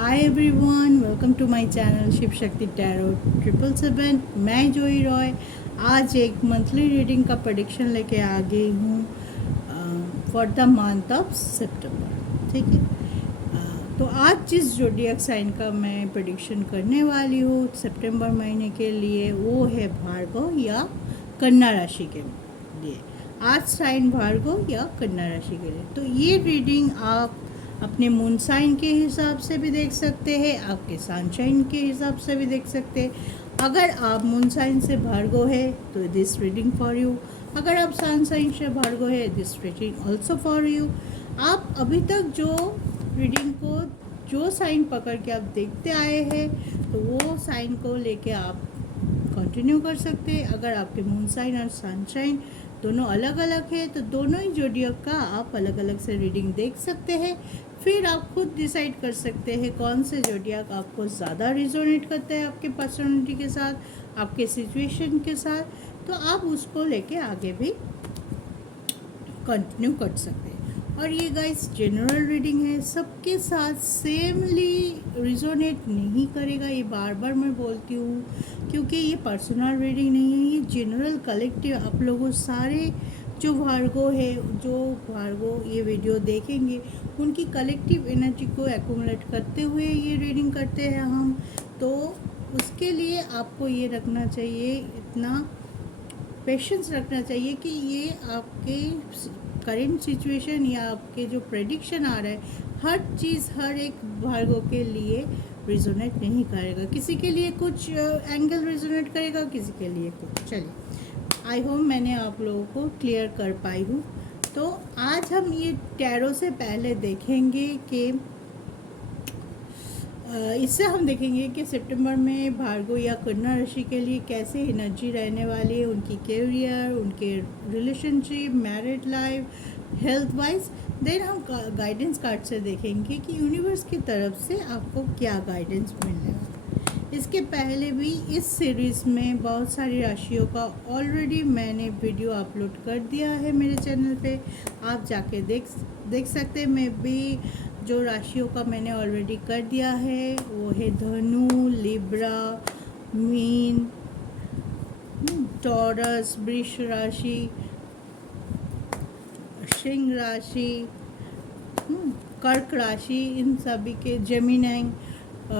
Hi everyone, welcome to my channel Shiv Shakti tarot 777। मैं जोई रॉय आज एक मंथली रीडिंग का प्रेडिक्शन लेके आ गई हूँ फॉर द मंथ ऑफ सितंबर। ठीक है। तो आज जिस जोडियक साइन का मैं प्रेडिक्शन करने वाली हूँ सितंबर महीने के लिए वो है भार्गव या कन्या राशि के लिए। आज साइन भार्गव या कन्या राशि के लिए। तो ये रीडिंग आप अपने मून साइन के हिसाब से भी देख सकते हैं, आपके सनशाइन के हिसाब से भी देख सकते हैं। अगर आप मून साइन से भार्गव है तो दिस रीडिंग फॉर यू। अगर आप सनशाइन से भार्गव है this reading also for you. आप अभी तक जो रीडिंग को जो साइन पकड़ के आप देखते आए हैं तो वो साइन को लेके आप कंटिन्यू कर सकते हैं। अगर आपके मून साइन और सनशाइन दोनों अलग अलग है तो दोनों ही जोडियक का आप अलग अलग से रीडिंग देख सकते हैं। फिर आप खुद डिसाइड कर सकते हैं कौन से जोडियक आपको ज़्यादा रिजोनेट करता है आपके पर्सनालिटी के साथ, आपके सिचुएशन के साथ। तो आप उसको लेके आगे भी कंटिन्यू कर सकते हैं। और ये गाइस जनरल रीडिंग है, सबके साथ सेमली रिजोनेट नहीं करेगा। ये बार बार मैं बोलती हूँ क्योंकि ये पर्सनल रीडिंग नहीं है, ये जनरल कलेक्टिव आप लोगों सारे जो भार्गव है, जो भार्गव ये वीडियो देखेंगे उनकी कलेक्टिव एनर्जी को एक्यूमुलेट करते हुए ये रीडिंग करते हैं हम। तो उसके लिए आपको ये रखना चाहिए, इतना पेशेंस रखना चाहिए कि ये आपके करेंट सिचुएशन या आपके जो प्रेडिक्शन आ रहा है हर चीज़ हर एक भार्गव के लिए रिजोनेट नहीं करेगा। किसी के लिए कुछ एंगल रिजोनेट करेगा, किसी के लिए कुछ। चलिए, आई होप मैंने आप लोगों को क्लियर कर पाई हूँ। तो आज हम ये टैरो से पहले देखेंगे कि इससे हम देखेंगे कि सितंबर में भार्गव या कन्या राशि के लिए कैसे एनर्जी रहने वाली है, उनकी कैरियर, उनके relationship, married life, health wise. Then हम गाइडेंस कार्ड से देखेंगे कि यूनिवर्स की तरफ से आपको क्या गाइडेंस मिलने वाला है। इसके पहले भी इस सीरीज़ में बहुत सारी राशियों का ऑलरेडी मैंने वीडियो अपलोड कर दिया है मेरे चैनल पे, आप जाके देख सकते हैं। मैं भी जो राशियों का मैंने ऑलरेडी कर दिया है वो है धनु, लिब्रा, मीन, टॉरस, वृष राशि, सिंह राशि, कर्क राशि, इन सभी के जेमिनी,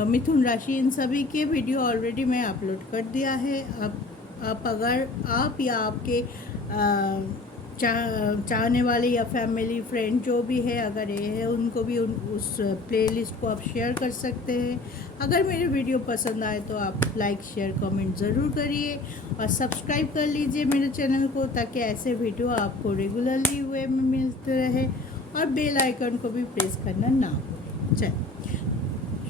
मिथुन राशि, इन सभी के वीडियो ऑलरेडी मैं अपलोड कर दिया है। आप अगर आप या आपके चाहने वाले या फैमिली फ्रेंड जो भी है अगर ये है उनको भी उस प्लेलिस्ट को आप शेयर कर सकते हैं। अगर मेरे वीडियो पसंद आए तो आप लाइक शेयर कमेंट ज़रूर करिए और सब्सक्राइब कर लीजिए मेरे चैनल को ताकि ऐसे वीडियो आपको रेगुलरली वे में मिलते रहे और बेल आइकन को भी प्रेस करना ना भूलें। चलिए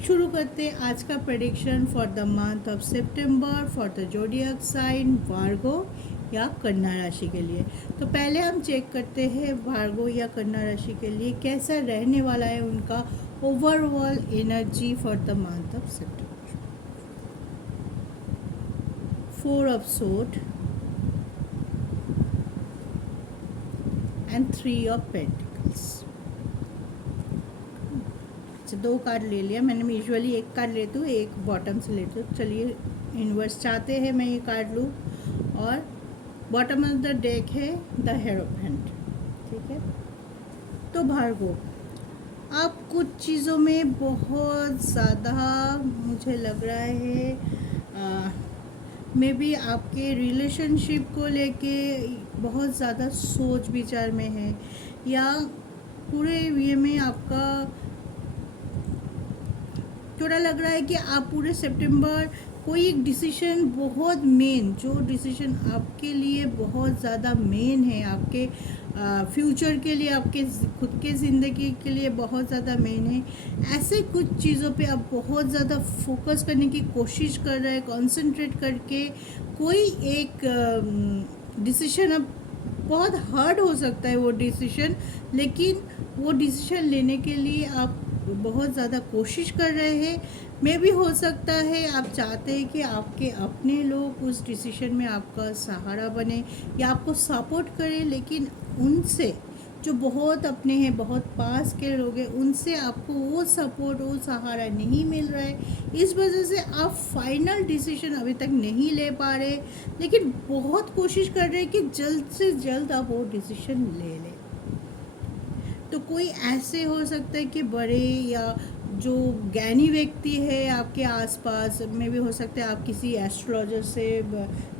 शुरू करते हैं आज का prediction for the month of सितंबर for the zodiac sign Virgo या कन्या राशि के लिए। तो पहले हम चेक करते हैं भार्गव या कन्या राशि के लिए कैसा रहने वाला है उनका overall energy for the month of September. 4 of sword and 3 of pentacles. दो कार्ड ले लिया मैंने, मैं यूजुअली एक कार्ड लेती हूँ, एक बॉटम से लेती हूँ। चलिए यूनिवर्स चाहते हैं मैं ये कार्ड लूँ और बॉटम ऑफ द डेक है द हेरोफेंट। ठीक है। तो भार्गव आप कुछ चीज़ों में बहुत ज़्यादा मुझे लग रहा है मे बी आपके रिलेशनशिप को लेके बहुत ज़्यादा सोच विचार में है या पूरे ये में आपका थोड़ा लग रहा है कि आप पूरे सितंबर कोई एक डिसीजन बहुत मेन, जो डिसीजन आपके लिए बहुत ज़्यादा मेन है, आपके फ्यूचर के लिए, आपके खुद के ज़िंदगी के लिए बहुत ज़्यादा मेन है, ऐसे कुछ चीज़ों पे आप बहुत ज़्यादा फोकस करने की कोशिश कर रहे हैं, कंसंट्रेट करके कोई एक डिसीजन अब बहुत हार्ड हो सकता है वो डिसीजन, लेकिन वो डिसीजन लेने के लिए आप बहुत ज़्यादा कोशिश कर रहे हैं। मे भी हो सकता है आप चाहते हैं कि आपके अपने लोग उस डिसीजन में आपका सहारा बने या आपको सपोर्ट करें, लेकिन उनसे जो बहुत अपने हैं, बहुत पास के लोग हैं, उनसे आपको वो सपोर्ट, वो सहारा नहीं मिल रहा है। इस वजह से आप फाइनल डिसीजन अभी तक नहीं ले पा रहे, लेकिन बहुत कोशिश कर रहे हैं कि जल्द से जल्द आप वो डिसीजन ले लें। तो कोई ऐसे हो सकता है कि बड़े या जो ज्ञानी व्यक्ति है आपके आसपास में भी हो सकता है, आप किसी एस्ट्रोलॉजर से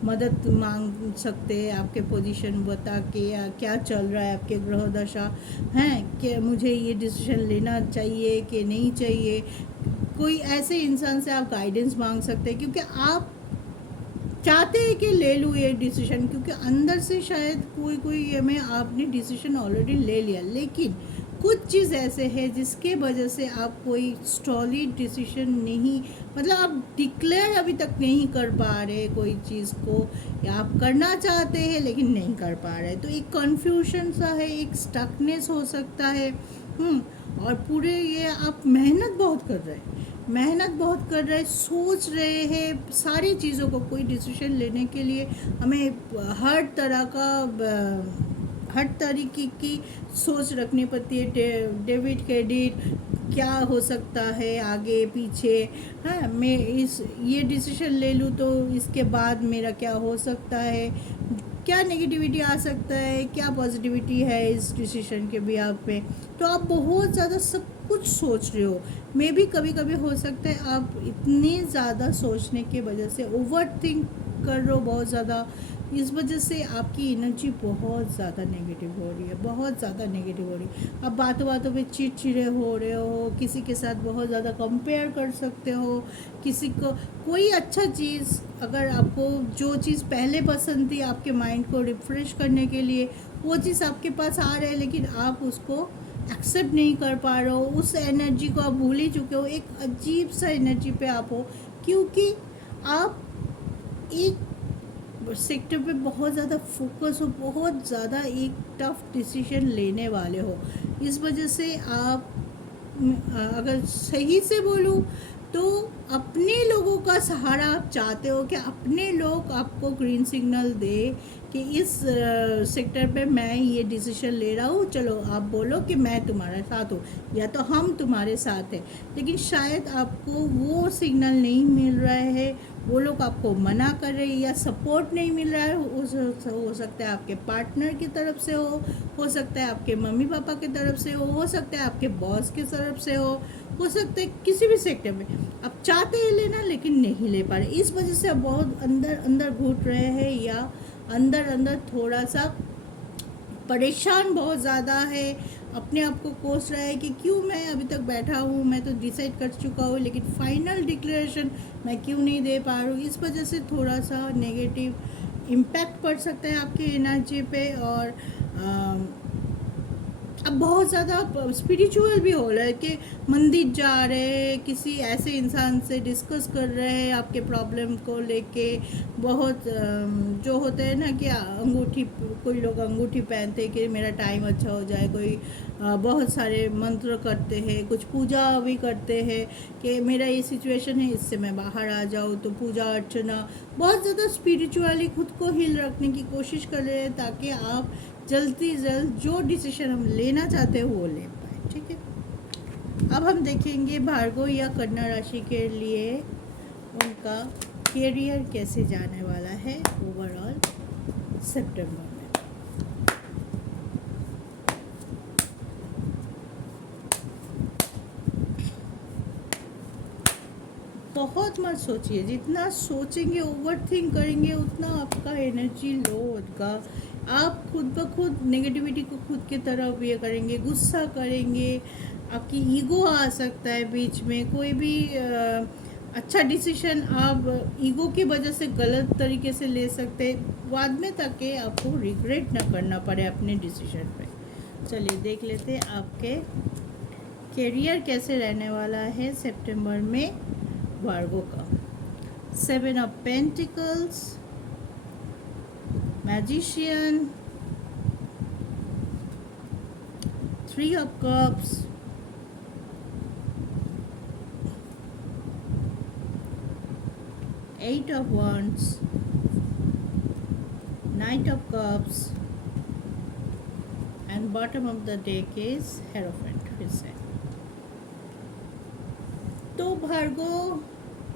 मदद मांग सकते हैं, आपके पोजीशन बता के या क्या चल रहा है आपके ग्रह दशा हैं, कि मुझे ये डिसीजन लेना चाहिए कि नहीं चाहिए। कोई ऐसे इंसान से आप गाइडेंस मांग सकते हैं, क्योंकि आप चाहते हैं कि ले लूँ ये डिसीजन, क्योंकि अंदर से शायद कोई में आपने डिसीजन ऑलरेडी ले लिया, लेकिन कुछ चीज़ ऐसे है जिसके वजह से आप कोई सॉलिड डिसीजन नहीं, मतलब आप डिक्लेयर अभी तक नहीं कर पा रहे कोई चीज़ को, या आप करना चाहते हैं लेकिन नहीं कर पा रहे। तो एक कन्फ्यूजन सा है, एक स्टकनेस हो सकता है। और पूरे ये आप मेहनत बहुत कर रहे हैं, सोच रहे हैं सारी चीज़ों को। कोई डिसीजन लेने के लिए हमें हर तरीके की सोच रखनी पड़ती है। डेबिट क्रेडिट क्या हो सकता है आगे पीछे, हाँ मैं ये डिसीजन ले लूँ तो इसके बाद मेरा क्या हो सकता है, क्या नेगेटिविटी आ सकता है, क्या पॉजिटिविटी है इस डिसीजन के बिहाफ पे। तो आप बहुत ज़्यादा सब कुछ सोच रहे हो। मे भी कभी कभी हो सकता है आप इतने ज़्यादा सोचने की वजह से ओवर थिंक कर रहे हो बहुत ज़्यादा, इस वजह से आपकी एनर्जी बहुत ज़्यादा नेगेटिव हो रही है, बहुत ज़्यादा नेगेटिव हो रही है। आप बातों बातों पे चिड़चिड़े हो रहे हो, किसी के साथ बहुत ज़्यादा कंपेयर कर सकते हो, किसी को कोई अच्छा चीज़, अगर आपको जो चीज़ पहले पसंद थी आपके माइंड को रिफ़्रेश करने के लिए, वो चीज़ आपके पास आ रहा है लेकिन आप उसको एक्सेप्ट नहीं कर पा रहे हो, उस एनर्जी को आप भूल ही चुके हो। एक अजीब सा एनर्जी पे आप हो, क्योंकि आप एक सेक्टर पे बहुत ज़्यादा फोकस हो, बहुत ज़्यादा एक टफ डिसीजन लेने वाले हो। इस वजह से आप, अगर सही से बोलूँ तो अपने लोगों का सहारा आप चाहते हो, कि अपने लोग आपको ग्रीन सिग्नल दे कि इस सेक्टर पे मैं ये डिसीजन ले रहा हूँ, चलो आप बोलो कि मैं तुम्हारे साथ हूँ या तो हम तुम्हारे साथ हैं। लेकिन शायद आपको वो सिग्नल नहीं मिल रहा है, वो लोग आपको मना कर रहे हैं या सपोर्ट नहीं मिल रहा है। हो सकता है आपके पार्टनर की तरफ से हो सकता है आपके मम्मी पापा की तरफ से हो सकता है आपके बॉस की तरफ से हो सकता है किसी भी सेक्टर में आप चाहते हैं लेना लेकिन नहीं ले पा रहे। इस वजह से आप बहुत अंदर अंदर घुट रहे हैं, या अंदर अंदर थोड़ा सा परेशान बहुत ज़्यादा है, अपने आप को कोस रहा है कि क्यों मैं अभी तक बैठा हूँ, मैं तो डिसाइड कर चुका हूँ लेकिन फाइनल डिक्लेरेशन मैं क्यों नहीं दे पा रहा हूँ। इस वजह से थोड़ा सा नेगेटिव इम्पैक्ट पड़ सकता है आपकी एनर्जी पे। और अब बहुत ज़्यादा स्पिरिचुअल भी हो रहा है कि मंदिर जा रहे हैं, किसी ऐसे इंसान से डिस्कस कर रहे हैं आपके प्रॉब्लम को लेके। बहुत जो होते हैं ना कि अंगूठी, कोई लोग अंगूठी पहनते हैं कि मेरा टाइम अच्छा हो जाए, कोई बहुत सारे मंत्र करते हैं, कुछ पूजा भी करते हैं कि मेरा ये सिचुएशन है इससे मैं बाहर आ जाऊँ। तो पूजा अर्चना बहुत ज़्यादा स्पिरिचुअली खुद को हील रखने की कोशिश कर रहे हैं, ताकि आप जल्दी जल्द जो डिसीजन हम लेना चाहते हैं वो ले पाए। ठीक है, अब हम देखेंगे भार्गव या कन्या राशि के लिए उनका करियर कैसे जाने वाला है ओवरऑल सितंबर में। बहुत मत सोचिए, जितना सोचेंगे ओवर थिंक करेंगे उतना आपका एनर्जी लो होगा। आप खुद ब खुद नेगेटिविटी को खुद की तरफ ये करेंगे, गुस्सा करेंगे, आपकी ईगो आ सकता है बीच में। कोई भी अच्छा डिसीजन आप ईगो की वजह से गलत तरीके से ले सकते बाद में, ताकि आपको रिग्रेट ना करना पड़े अपने डिसीजन पे। चलिए देख लेते हैं आपके करियर कैसे रहने वाला है सितंबर में भार्गव का। 7 of pentacles, magician, 3 of cups, Eight of Wands, Knight of Cups and bottom of the deck is hierophant फिर से। तो भार्गो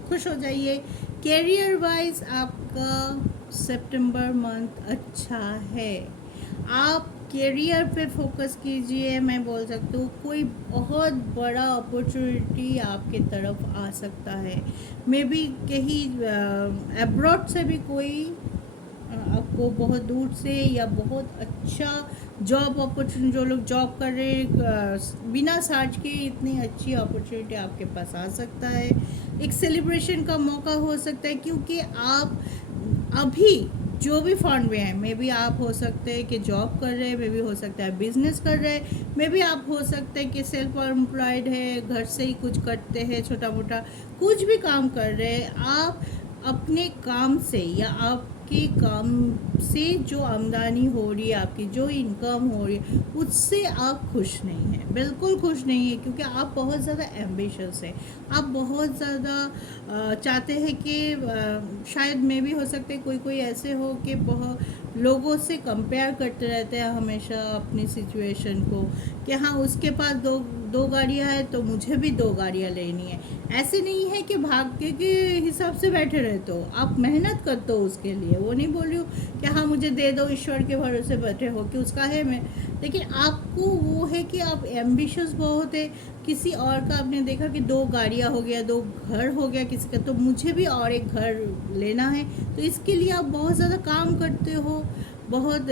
खुश हो जाइए, कैरियर वाइज आपका सितंबर मंथ अच्छा है। आप कैरियर पे फोकस कीजिए। मैं बोल सकती हूँ कोई बहुत बड़ा अपॉर्चुनिटी आपके तरफ आ सकता है। मे बी कहीं अब्रॉड से भी कोई आपको बहुत दूर से या बहुत अच्छा जॉब अपॉर्चुनिटी, जो लोग जॉब कर रहे हैं बिना सर्च के इतनी अच्छी अपॉर्चुनिटी आपके पास आ सकता है। एक सेलिब्रेशन का मौका हो सकता है क्योंकि आप अभी जो भी फंड में है, मे बी आप हो सकते हैं कि जॉब कर रहे हैं, मे बी हो सकता है बिजनेस कर रहे हैं, मे बी आप हो सकते हैं कि सेल्फ एम्प्लॉयड है, घर से ही कुछ करते हैं, छोटा मोटा कुछ भी काम कर रहे हैं। आप अपने काम से या आपके काम से जो आमदनी हो रही है, आपकी जो इनकम हो रही है, उससे आप खुश नहीं हैं, बिल्कुल खुश नहीं है, क्योंकि आप बहुत ज़्यादा एम्बिशियस है। आप बहुत ज़्यादा चाहते हैं कि शायद में भी हो सकते कोई कोई ऐसे हो कि बहुत लोगों से कंपेयर करते रहते हैं हमेशा अपनी सिचुएशन को, कि हाँ उसके पास दो गाड़ियाँ हैं तो मुझे भी दो गाड़ियाँ लेनी है। ऐसे नहीं है कि भाग्य के हिसाब से बैठे रहते हो, आप मेहनत करते हो उसके लिए। वो नहीं बोल रही हूँ कि हाँ मुझे दे दो, ईश्वर के भरोसे बैठे हो कि उसका है मैं, लेकिन आपको वो है कि आप एम्बिशियस बहुत है। किसी और का आपने देखा कि दो गाड़ियाँ हो गया, दो घर हो गया किसी का, तो मुझे भी और एक घर लेना है, तो इसके लिए आप बहुत ज़्यादा काम करते हो, बहुत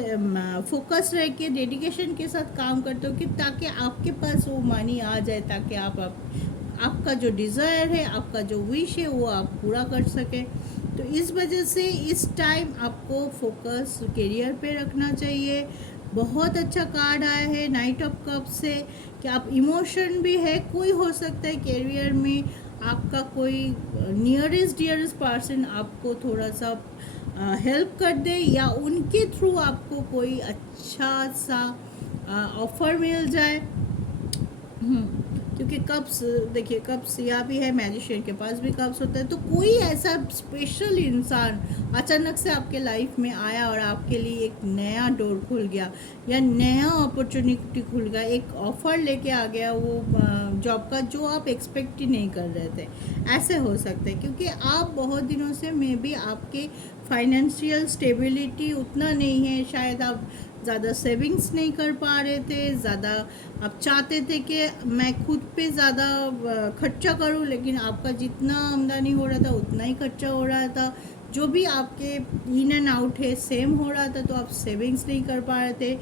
फोकस रह के डेडिकेशन के साथ काम करते हो कि ताकि आपके पास वो मनी आ जाए, ताकि आपका जो डिज़ायर है, आपका जो विश है वो आप पूरा कर सकें। तो इस वजह से इस टाइम आपको फोकस करियर पे रखना चाहिए। बहुत अच्छा कार्ड आया है नाइट ऑफ कप से कि आप इमोशन भी है, कोई हो सकता है करियर में आपका कोई नियरेस्ट डियरेस्ट पर्सन आपको थोड़ा सा हेल्प कर दे, या उनके थ्रू आपको कोई अच्छा सा ऑफ़र मिल जाए। क्योंकि कप्स देखिए, कप्स यहाँ भी है, मैजिशियन के पास भी कप्स होता है, तो कोई ऐसा स्पेशल इंसान अचानक से आपके लाइफ में आया और आपके लिए एक नया डोर खुल गया या नया अपॉर्चुनिटी खुल गया, एक ऑफ़र लेके आ गया वो जॉब का जो आप एक्सपेक्ट ही नहीं कर रहे थे। ऐसे हो सकते हैं क्योंकि आप बहुत दिनों से मे बी आपके फाइनेंशियल स्टेबिलिटी उतना नहीं है, शायद आप ज़्यादा सेविंग्स नहीं कर पा रहे थे, ज़्यादा आप चाहते थे कि मैं खुद पे ज़्यादा खर्चा करूं, लेकिन आपका जितना आमदनी हो रहा था उतना ही खर्चा हो रहा था, जो भी आपके इन एंड आउट है सेम हो रहा था, तो आप सेविंग्स नहीं कर पा रहे थे।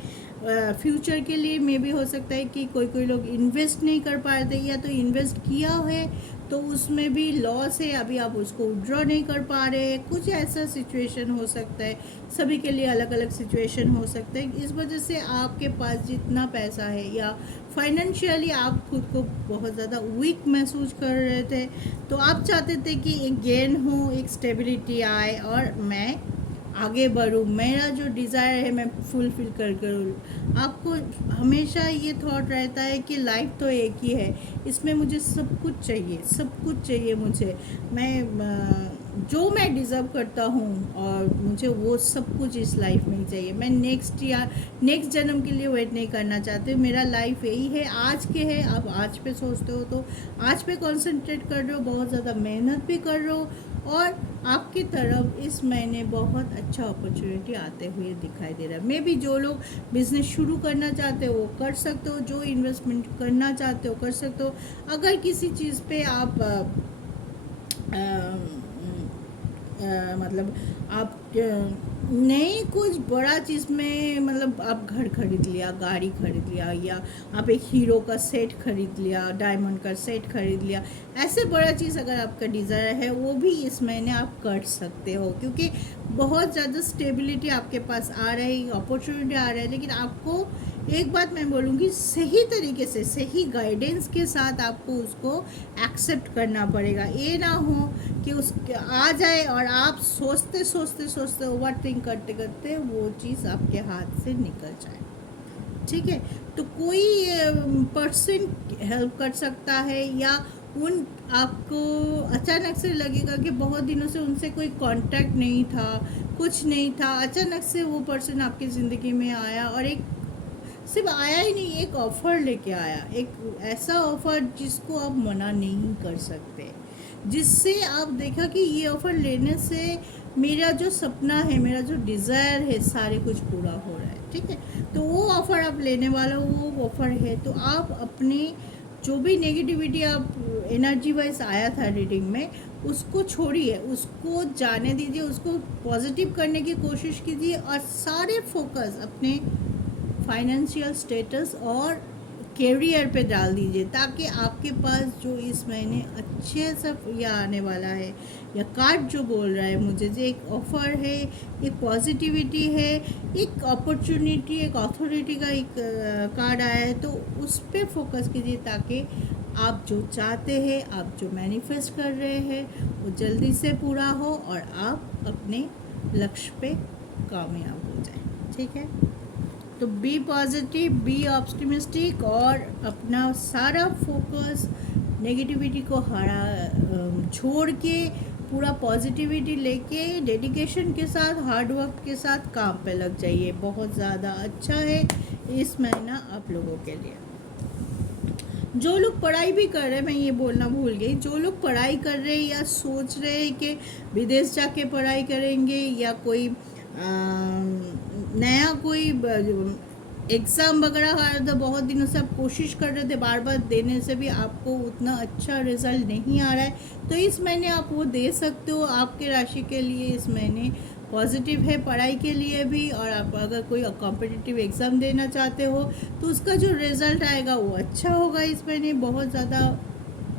फ्यूचर के लिए मे भी हो सकता है कि कोई लोग इन्वेस्ट नहीं कर पा रहे थे, या तो इन्वेस्ट किया है तो उसमें भी लॉस है, अभी आप उसको विड्रॉ नहीं कर पा रहे, कुछ ऐसा सिचुएशन हो सकता है। सभी के लिए अलग अलग सिचुएशन हो सकता है। इस वजह से आपके पास जितना पैसा है या फाइनेंशियली आप खुद को बहुत ज़्यादा वीक महसूस कर रहे थे, तो आप चाहते थे कि एक गेन हो, एक स्टेबिलिटी आए और मैं आगे बढ़ूँ, मेरा जो डिज़ायर है मैं फुलफ़िल कर करूँ। आपको हमेशा ये थॉट रहता है कि लाइफ तो एक ही है, इसमें मुझे सब कुछ चाहिए, सब कुछ चाहिए मुझे, मैं जो मैं डिज़र्व करता हूँ और मुझे वो सब कुछ इस लाइफ में ही चाहिए। मैं नेक्स्ट जन्म के लिए वेट नहीं करना चाहती, मेरा लाइफ यही है, आज के है। आप आज पे सोचते हो तो आज पे कंसंट्रेट कर रहे हो, बहुत ज़्यादा मेहनत भी कर रहे हो, और आपकी तरफ इस महीने बहुत अच्छा अपॉर्चुनिटी आते हुए दिखाई दे रहा है। मे बी जो लोग बिज़नेस शुरू करना चाहते हो वो कर सकते हो, जो इन्वेस्टमेंट करना चाहते हो कर सकते हो। अगर किसी चीज़ पे आप मतलब आप नहीं कुछ बड़ा चीज़ में, मतलब आप घर खरीद लिया, गाड़ी खरीद लिया, या आप एक हीरो का सेट खरीद लिया, डायमंड का सेट खरीद लिया, ऐसे बड़ा चीज़ अगर आपका डिज़ायर है वो भी इस महीने आप कर सकते हो, क्योंकि बहुत ज़्यादा स्टेबिलिटी आपके पास आ रही, अपॉर्चुनिटी आ रही है। लेकिन आपको एक बात मैं बोलूँगी, सही तरीके से सही गाइडेंस के साथ आपको उसको एक्सेप्ट करना पड़ेगा। ये ना हो कि उस आ जाए और आप सोचते सोचते सोचते ओवर थिंक करते करते वो चीज़ आपके हाथ से निकल जाए। ठीक है, तो कोई पर्सन हेल्प कर सकता है, या उन आपको अचानक से लगेगा कि बहुत दिनों से उनसे कोई कांटेक्ट नहीं था, कुछ नहीं था, अचानक से वो पर्सन आपकी ज़िंदगी में आया और एक सिर्फ आया ही नहीं, एक ऑफ़र लेके आया, एक ऐसा ऑफ़र जिसको आप मना नहीं कर सकते, जिससे आप देखा कि ये ऑफ़र लेने से मेरा जो सपना है, मेरा जो डिज़ायर है, सारे कुछ पूरा हो रहा है, ठीक है। तो वो ऑफ़र आप लेने वाला, वो ऑफ़र है। तो आप अपने जो भी नेगेटिविटी आप एनर्जी वाइज आया था रीडिंग में, उसको छोड़िए, उसको जाने दीजिए, उसको पॉजिटिव करने की कोशिश कीजिए और सारे फोकस अपने फाइनेंशियल स्टेटस और कैरियर पे डाल दीजिए, ताकि आपके पास जो इस महीने अच्छे से ये आने वाला है, या कार्ड जो बोल रहा है मुझे, जो एक ऑफ़र है, एक पॉजिटिविटी है, एक अपॉर्चुनिटी, एक अथॉरिटी का एक कार्ड आया है, तो उस पर फोकस कीजिए, ताकि आप जो चाहते हैं, आप जो मैनिफेस्ट कर रहे हैं, वो जल्दी से पूरा हो और आप अपने लक्ष्य पे कामयाब हो जाए, ठीक है। तो बी पॉजिटिव, बी ऑप्टिमिस्टिक और अपना सारा फोकस नेगेटिविटी को छोड़ के पूरा पॉजिटिविटी लेके डेडिकेशन के साथ, हार्ड वर्क के साथ काम पे लग जाइए। बहुत ज़्यादा अच्छा है इस महीना आप लोगों के लिए। जो लोग पढ़ाई भी कर रहे हैं, मैं ये बोलना भूल गई, जो लोग पढ़ाई कर रहे हैं या सोच रहे हैं कि विदेश जाके पढ़ाई करेंगे, या कोई नया कोई एग्ज़ाम वगैरह आ रहा था, बहुत दिनों से आप कोशिश कर रहे थे, बार बार देने से भी आपको उतना अच्छा रिज़ल्ट नहीं आ रहा है, तो इस महीने आप वो दे सकते हो। आपके राशि के लिए इस महीने पॉजिटिव है, पढ़ाई के लिए भी, और आप अगर कोई कॉम्पिटिटिव एग्ज़ाम देना चाहते हो तो उसका जो रिज़ल्ट आएगा वो अच्छा होगा। इस महीने बहुत ज़्यादा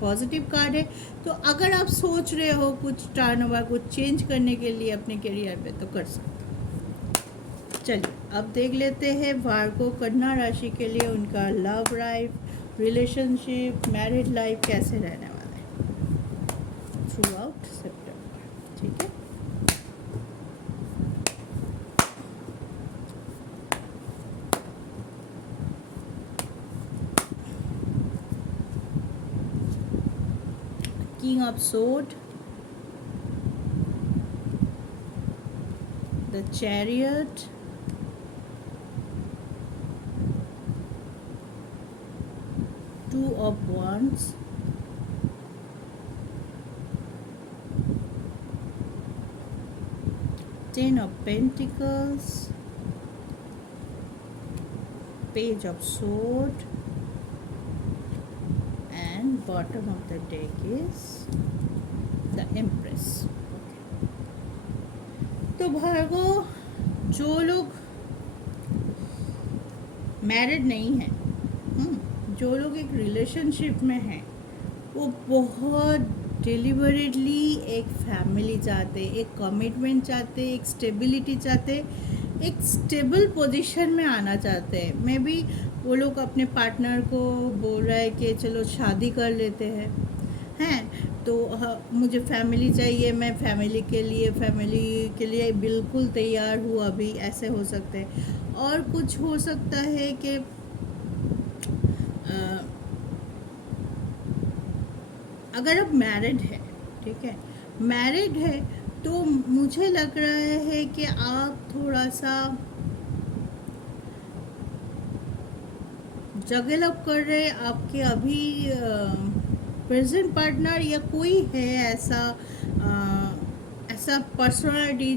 पॉजिटिव कार्ड है। तो अगर आप सोच रहे हो कुछ टर्न ओवर, कुछ चेंज करने के लिए अपने करियर पे, तो कर सकते हो। चलिए अब देख लेते हैं भार्गव कन्या राशि के लिए उनका love life, relationship, married life कैसे रहने वाला है थ्रू आउट सितंबर, ठीक है। King of sword, the chariot, Two of Wands, Ten of Pentacles, Page of Sword, and bottom of the deck is the Empress. तो भार्गव, जो लोग मैरिड नहीं हैं, जो लोग एक रिलेशनशिप में हैं, वो बहुत डिलिबरेटली एक फैमिली चाहते, एक कमिटमेंट चाहते, एक स्टेबिलिटी चाहते, एक स्टेबल पोजीशन में आना चाहते हैं। मे बी वो लोग अपने पार्टनर को बोल रहा है कि चलो शादी कर लेते हैं तो मुझे फैमिली चाहिए, मैं फैमिली के लिए बिल्कुल तैयार हूँ अभी, ऐसे हो सकते हैं। और कुछ हो सकता है कि अगर आप मैरिड है, ठीक है, मैरिड है, तो मुझे लग रहा है कि आप थोड़ा सा जगल अप कर रहे, आपके अभी प्रेजेंट पार्टनर या कोई है ऐसा ऐसा पर्सनालिटी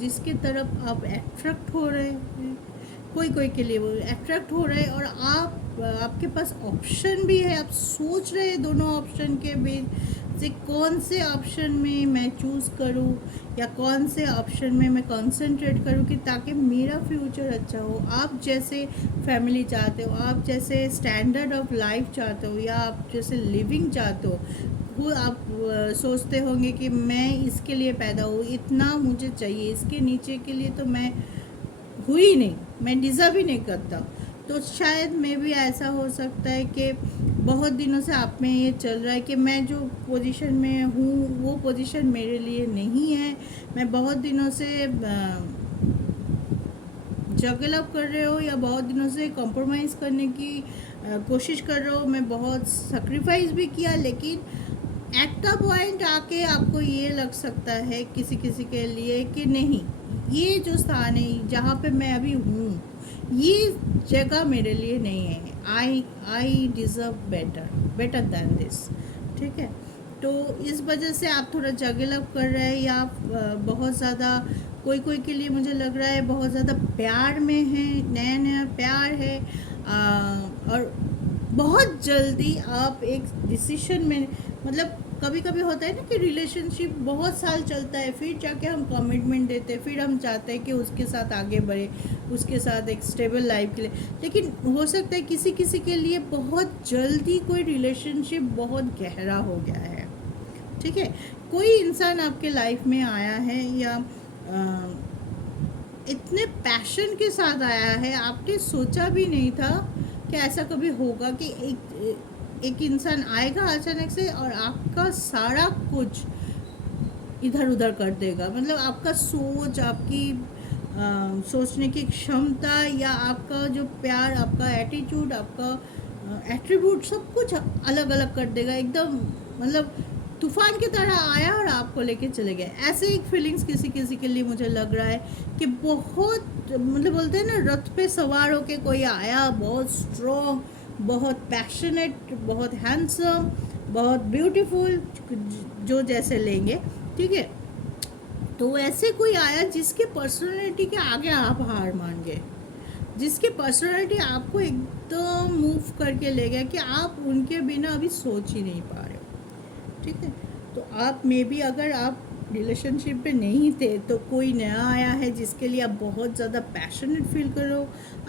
जिसके तरफ आप अट्रैक्ट हो रहे हैं, कोई के लिए वो अट्रैक्ट हो रहे हैं, और आपके पास ऑप्शन भी है, आप सोच रहे हैं दोनों ऑप्शन के बीच से कौन से ऑप्शन में मैं चूज़ करूं, या कौन से ऑप्शन में मैं कंसंट्रेट करूं कि ताकि मेरा फ्यूचर अच्छा हो। आप जैसे फैमिली चाहते हो, आप जैसे स्टैंडर्ड ऑफ लाइफ चाहते हो, या आप जैसे लिविंग चाहते हो, वो आप सोचते होंगे कि मैं इसके लिए पैदा हूँ, इतना मुझे चाहिए, इसके नीचे के लिए तो मैं हुई नहीं, मैं डिज़र्व ही नहीं करता। तो शायद में भी ऐसा हो सकता है कि बहुत दिनों से आप में ये चल रहा है कि मैं जो पोजीशन में हूँ वो पोजीशन मेरे लिए नहीं है, मैं बहुत दिनों से जगल अप कर रहे हो, या बहुत दिनों से कॉम्प्रोमाइज़ करने की कोशिश कर रहे हो, मैं बहुत सैक्रिफाइस भी किया, लेकिन एट द पॉइंट आके आपको ये लग सकता है किसी के लिए कि नहीं, ये जो स्थान है जहाँ पे मैं अभी हूँ, ये जगह मेरे लिए नहीं है, I deserve better than this, ठीक है। तो इस वजह से आप थोड़ा जगल अप कर रहे हैं, या आप बहुत ज़्यादा, कोई कोई के लिए मुझे लग रहा है बहुत ज़्यादा प्यार में है, नया नया प्यार है, और बहुत जल्दी आप एक डिसीशन में, मतलब कभी कभी होता है ना कि रिलेशनशिप बहुत साल चलता है, फिर जाके हम कमिटमेंट देते हैं, फिर हम चाहते हैं कि उसके साथ आगे बढ़े, उसके साथ एक स्टेबल लाइफ के लिए। लेकिन हो सकता है किसी किसी के लिए बहुत जल्दी कोई रिलेशनशिप बहुत गहरा हो गया है, ठीक है। कोई इंसान आपके लाइफ में आया है, या इतने पैशन के साथ आया है, आपने सोचा भी नहीं था कि ऐसा कभी होगा कि एक इंसान आएगा अचानक से और आपका सारा कुछ इधर उधर कर देगा। मतलब आपका सोच, आपकी सोचने की क्षमता, या आपका जो प्यार, आपका एटीट्यूड, आपका एट्रीब्यूट, सब कुछ अलग अलग कर देगा एकदम। मतलब तूफान की तरह आया और आपको लेके चले गए। ऐसे एक फीलिंग्स किसी किसी के लिए मुझे लग रहा है कि बहुत, मतलब बोलते हैं ना, रथ पे सवार होके कोई आया, बहुत स्ट्रॉन्ग, बहुत पैशनेट, बहुत हैंडसम, बहुत ब्यूटीफुल, जो जैसे लेंगे, ठीक है। तो ऐसे कोई आया जिसके पर्सनालिटी के आगे आप हार मान गए, जिसकी पर्सनालिटी आपको एकदम मूव करके ले गया कि आप उनके बिना अभी सोच ही नहीं पा रहे हो, ठीक है। तो आप मे बी, अगर आप रिलेशनशिप में नहीं थे तो कोई नया आया है जिसके लिए आप बहुत ज़्यादा पैशनेट फील करो।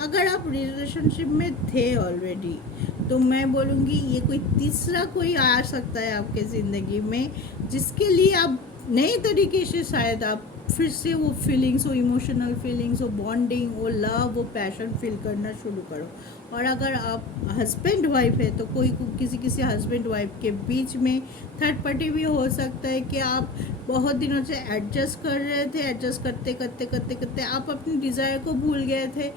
अगर आप रिलेशनशिप में थे ऑलरेडी, तो मैं बोलूँगी ये कोई तीसरा कोई आ सकता है आपके ज़िंदगी में, जिसके लिए आप नए तरीके से शायद आप फिर से वो फीलिंग्स, वो इमोशनल फीलिंग्स, वो बॉन्डिंग, वो लव, वो पैशन फील करना शुरू करो। और अगर आप हस्बैंड वाइफ है तो कोई किसी किसी हस्बैंड वाइफ के बीच में थर्ड पार्टी भी हो सकता है कि आप बहुत दिनों से एडजस्ट कर रहे थे, एडजस्ट करते करते करते करते आप अपनी डिज़ायर को भूल गए थे,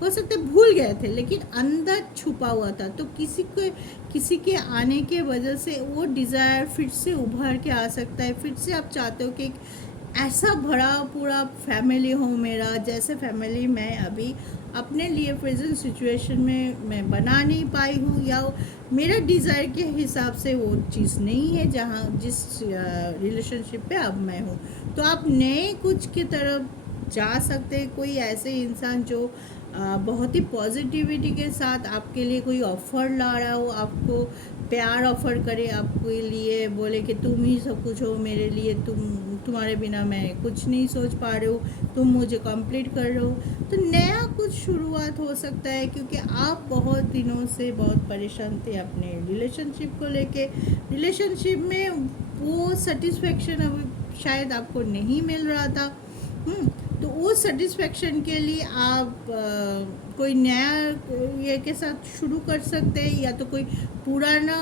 हो सकता है भूल गए थे, लेकिन अंदर छुपा हुआ था। तो किसी के आने के वजह से वो डिज़ायर फिर से उभर के आ सकता है। फिर से आप चाहते हो कि ऐसा भरा पूरा फैमिली हो मेरा, जैसे फैमिली मैं अभी अपने लिए प्रेजेंट सिचुएशन में मैं बना नहीं पाई हूँ, या मेरा डिज़ायर के हिसाब से वो चीज़ नहीं है जहाँ जिस रिलेशनशिप पे अब मैं हूँ। तो आप नए कुछ की तरफ जा सकते हैं। कोई ऐसे इंसान जो बहुत ही पॉजिटिविटी के साथ आपके लिए कोई ऑफ़र ला रहा हो, आपको प्यार ऑफ़र करे, आपके लिए बोले कि तुम ही सब कुछ हो मेरे लिए, तुम्हारे बिना मैं कुछ नहीं सोच पा रहे हो, तुम मुझे कंप्लीट कर रहे हो। तो नया कुछ शुरुआत हो सकता है, क्योंकि आप बहुत दिनों से बहुत परेशान थे अपने रिलेशनशिप को लेके। रिलेशनशिप में वो सेटिस्फेक्शन अभी शायद आपको नहीं मिल रहा था। तो वो सेटिस्फेक्शन के लिए आप कोई नया ये के साथ शुरू कर सकते हैं, या तो कोई पुराना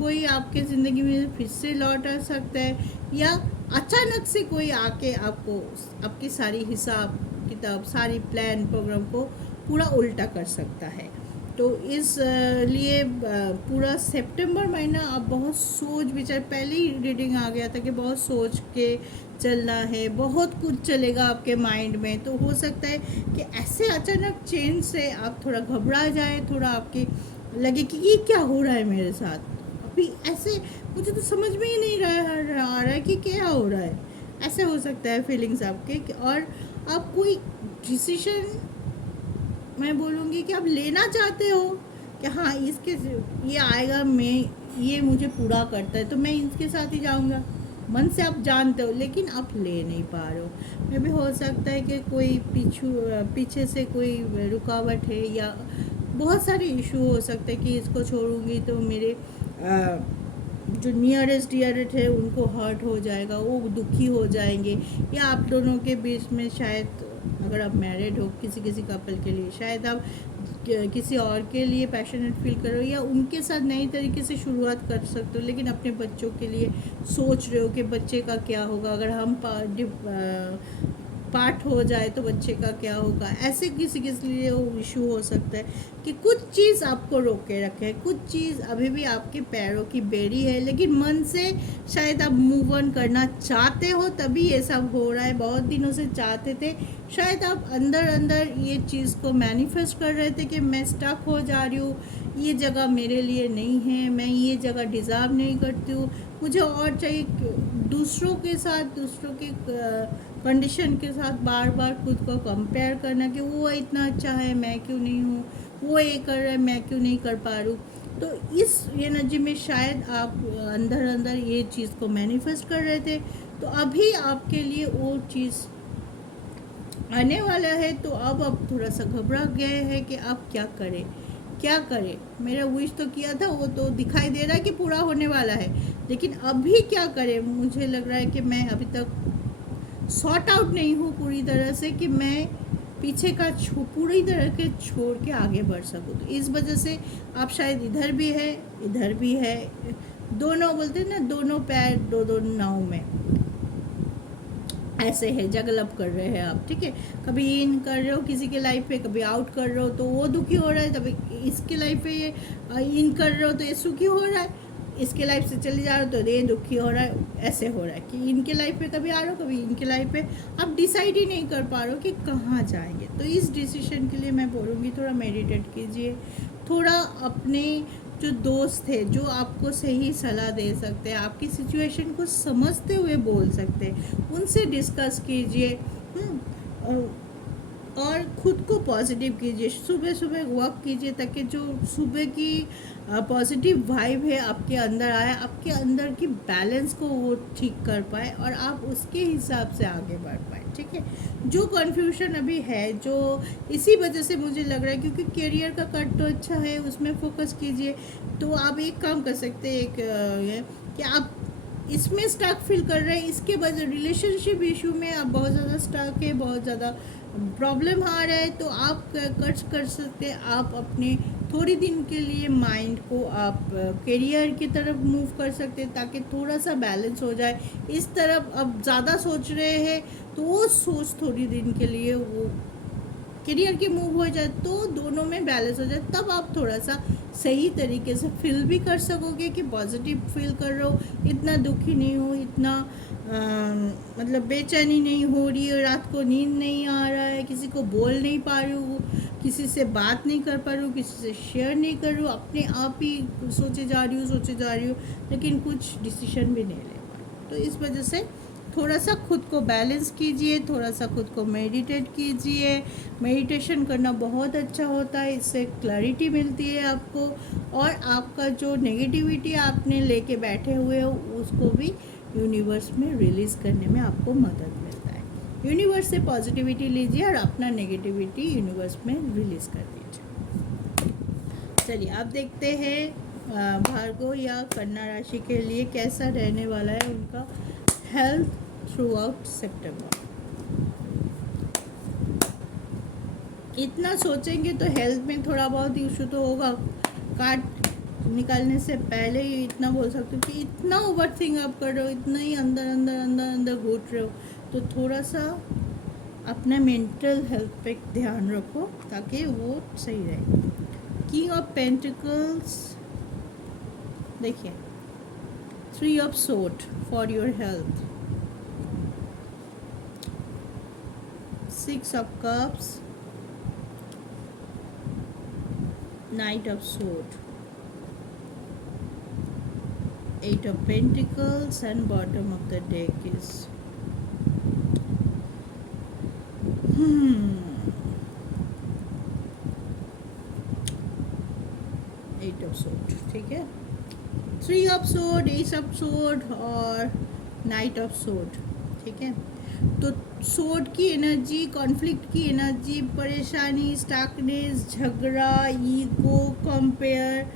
कोई आपके ज़िंदगी में फिर से लौट आ सकता है, या अचानक से कोई आके आपको आपकी सारी हिसाब किताब, सारी प्लान प्रोग्राम को पूरा उल्टा कर सकता है। तो इस लिए पूरा सितंबर महीना आप बहुत सोच विचार, पहले ही रीडिंग आ गया था कि बहुत सोच के चलना है, बहुत कुछ चलेगा आपके माइंड में। तो हो सकता है कि ऐसे अचानक चेंज से आप थोड़ा घबरा जाए, थोड़ा आपके लगे कि ये क्या हो रहा है मेरे साथ, अभी ऐसे मुझे तो समझ में ही नहीं आ रहा है कि क्या हो रहा है। ऐसे हो सकता है फीलिंग्स आपके, और आप कोई डिसीजन, मैं बोलूँगी कि आप लेना चाहते हो कि हाँ इसके ये आएगा, मैं ये मुझे पूरा करता है तो मैं इसके साथ ही जाऊँगा, मन से आप जानते हो, लेकिन आप ले नहीं पा रहे हो। मे भी हो सकता है कि कोई पीछे से कोई रुकावट है, या बहुत सारे इशू हो सकते हैं कि इसको छोड़ूंगी तो मेरे जो नियरेस्ट डियरेस्ट है उनको हर्ट हो जाएगा, वो दुखी हो जाएंगे, या आप दोनों के बीच में शायद, अगर आप मैरिड हो, किसी किसी कपल के लिए शायद आप किसी और के लिए पैशनेट फील करो, या उनके साथ नई तरीके से शुरुआत कर सकते हो, लेकिन अपने बच्चों के लिए सोच रहे हो कि बच्चे का क्या होगा अगर हम पार्ट हो जाए तो बच्चे का क्या होगा, ऐसे किसी किसी लिए वो इशू हो सकता है कि कुछ चीज़ आपको रोके रखे, कुछ चीज़ अभी भी आपके पैरों की बेड़ी है, लेकिन मन से शायद आप मूव ऑन करना चाहते हो, तभी ये सब हो रहा है। बहुत दिनों से चाहते थे, शायद आप अंदर अंदर ये चीज़ को मैनिफेस्ट कर रहे थे कि मैं स्टक हो जा रही हूँ, ये जगह मेरे लिए नहीं है, मैं ये जगह डिज़र्व नहीं करती हूँ, मुझे और चाहिए। दूसरों के साथ, दूसरों के कंडीशन के साथ बार बार खुद को कंपेयर करना कि वो इतना अच्छा है, मैं क्यों नहीं हूँ, वो ये कर रहा है, मैं क्यों नहीं कर पा रही हूँ। तो इस एनर्जी में शायद आप अंदर अंदर ये चीज़ को मैनिफेस्ट कर रहे थे, तो अभी आपके लिए वो चीज़ आने वाला है। तो अब आप थोड़ा सा घबरा गए हैं कि आप क्या करें, क्या करें। मेरा विश तो किया था, वो तो दिखाई दे रहा है कि पूरा होने वाला है, लेकिन अभी क्या करें। मुझे लग रहा है कि मैं अभी तक सॉर्ट आउट नहीं हूँ पूरी तरह से कि मैं पीछे का पूरी तरह के छोड़ के आगे बढ़ सकूँ। तो इस वजह से आप शायद इधर भी है, इधर भी है, दोनों बोलते हैं ना, दोनों पैर दो दो नाव में ऐसे है, जगलब कर रहे हैं आप, ठीक है। कभी इन कर रहे हो किसी के लाइफ पे, कभी आउट कर रहे हो तो वो दुखी हो रहा है, कभी इसके लाइफ पे ये इन कर रहे हो तो ये सुखी हो रहा है, इसके लाइफ से चले जा रहे हो तो ये दुखी हो रहा है। ऐसे हो रहा है कि इनके लाइफ पे कभी आ रहे हो, कभी इनके लाइफ पे, आप डिसाइड ही नहीं कर पा रहे हो कि कहाँ जाएंगे। तो इस डिसीजन के लिए मैं बोलूँगी थोड़ा मेडिटेट कीजिए, थोड़ा अपने जो दोस्त है, जो आपको सही सलाह दे सकते हैं, आपकी सिचुएशन को समझते हुए बोल सकते हैं, उनसे डिस्कस कीजिए। और ख़ुद को पॉजिटिव कीजिए, सुबह सुबह वॉक कीजिए, ताकि जो सुबह की पॉजिटिव वाइब है आपके अंदर आए, आपके अंदर की बैलेंस को वो ठीक कर पाए और आप उसके हिसाब से आगे बढ़ पाए, ठीक है। जो कन्फ्यूजन अभी है, जो इसी वजह से मुझे लग रहा है, क्योंकि करियर का कट तो अच्छा है, उसमें फोकस कीजिए। तो आप एक काम कर सकते हैं, एक कि आप इसमें स्टक फील कर रहे हैं, इसके वजह रिलेशनशिप इशू में आप बहुत ज़्यादा स्टक है, बहुत ज़्यादा प्रॉब्लम आ रहा है, तो आप कर सकते हैं, आप अपने थोड़ी दिन के लिए माइंड को आप करियर की तरफ मूव कर सकते हैं, ताकि थोड़ा सा बैलेंस हो जाए। इस तरफ अब ज़्यादा सोच रहे हैं तो वो सोच थोड़ी दिन के लिए वो करियर की मूव हो जाए, तो दोनों में बैलेंस हो जाए, तब आप थोड़ा सा सही तरीके से फील भी कर सकोगे कि पॉजिटिव फील कर रहे हो, इतना दुखी नहीं हो, इतना मतलब बेचैनी नहीं हो रही है, रात को नींद नहीं आ रहा है, किसी को बोल नहीं पा रही हूँ, किसी से बात नहीं कर पा रही हूँ, किसी से शेयर नहीं कर रही हूँ, अपने आप ही सोचे जा रही हूँ, लेकिन कुछ डिसीजन भी नहीं ले पा रही। तो इस वजह से थोड़ा सा खुद को बैलेंस कीजिए, थोड़ा सा खुद को मेडिटेट कीजिए। मेडिटेशन करना बहुत अच्छा होता है, इससे क्लैरिटी मिलती है आपको, और आपका जो नेगेटिविटी आपने लेके बैठे हुए हो उसको भी यूनिवर्स में रिलीज़ करने में आपको मदद मिलता है। यूनिवर्स से पॉजिटिविटी लीजिए और अपना नेगेटिविटी यूनिवर्स में रिलीज़ कर दीजिए। चलिए आप देखते हैं भार्गव या कन्या राशि के लिए कैसा रहने वाला है उनका हेल्थ थ्रू आउट सितंबर। इतना सोचेंगे तो हेल्थ में थोड़ा बहुत इशू तो होगा, कार्ड निकालने से पहले ही इतना बोल सकते हो कि इतना ओवरथिंक आप कर रहे हो, इतना ही अंदर अंदर अंदर अंदर घुट रहे हो, तो थोड़ा सा अपने मेंटल हेल्थ पे ध्यान रखो ताकि वो सही रहे। किंग ऑफ पेंटिकल्स, देखिए 3 of Swords for your health, 6 of Cups, Knight of Swords, 8 of Pentacles, and bottom of the deck is 8 of Swords, ठीक है। 3 of Swords, Ace of Swords और Knight of Swords, ठीक है। तो sword की energy, conflict की energy, परेशानी, stuckness, झगड़ा, ईगो, कंपेयर,